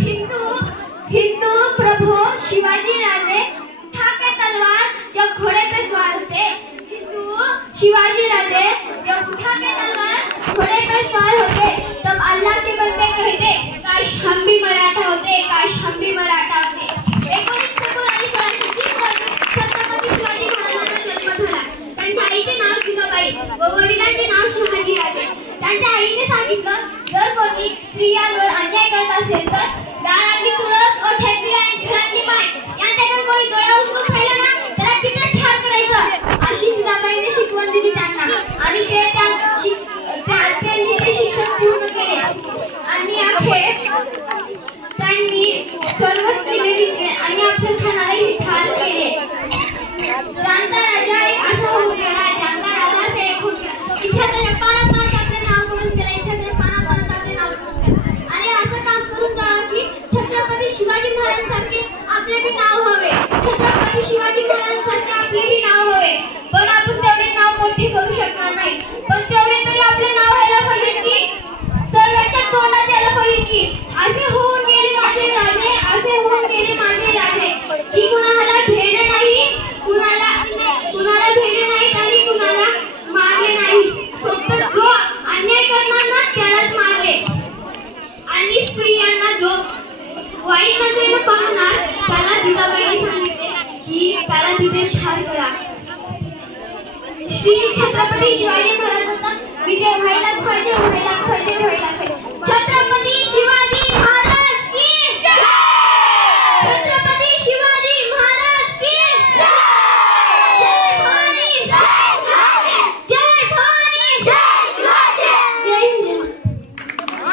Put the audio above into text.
हिंदू हिंदू प्रभु शिवाजी राजे ठाके तलवार जब घोड़े पे सवार होते। हिंदू शिवाजी राजे जब उठा के तलवार घोड़े पे सवार होते तब अल्लाह के बंदे कहते काश हम भी मराठा होते, काश हम भी मराठा होते। 1942 साली छत्रपती शिवाजी महाराजांचा जन्म झाला। त्यांच्या आईचे नाव जिजाबाई व वडिलांचे नाव शहाजी राजे। त्यांच्या आईने सांगितलं जर कोणी स्त्रियांवर अन्याय करत असेल तर दारातली तुळस और ठेकडी आणि घरातली माय यांच्याकडे कोणी डोळा उचलून पाहिलं ना त्याला तिथेच ठार करायचं अशी जिजाबाईने शिकवण दिली त्यांना। आणि त्यांनी ते शिक्षण पूर्ण केले आणि अखेर त्यांनी सर्वच केले तिथे आणि अफजल खानालाही ठार केले। जानता राजा एक असा होऊन गेला, जानता राजा असा एक होऊन गेला, इतिहासाच्या पानात आपले नाव करून गेला, इतिहासाच्या पानात आपले नाव करून आणि असं काम करून जावं की छत्रपती शिवाजी महाराजांसारखे आपले बी नाव व्हावे, छत्रपती शिवाजी महाराजांसारखे आपले बी नाव व्हावे। पण आपण तेवढे नाव मोठे करू शकणार नाही, पण तेवढे तरी आपले नाव व्हायला पाहिजे की सर्वांच्या तोंडात यायला पाहिजे की असे होऊन गेले माझे राजे, असे होऊन गेले माझे राजे की कुणाला भेद नाही, कुणाला भेद नाही आणि कुणाला मारले नाही, फक्त जो अन्याय करणार ना त्यालाच मारले आणि स्त्रियांना जो वाईट नजरेने पाहणार त्याला जिजाबाईंनी सांगितले की त्याला तिथे ठार करा। श्री छत्रपती शिवाजी महाराजांचा विजय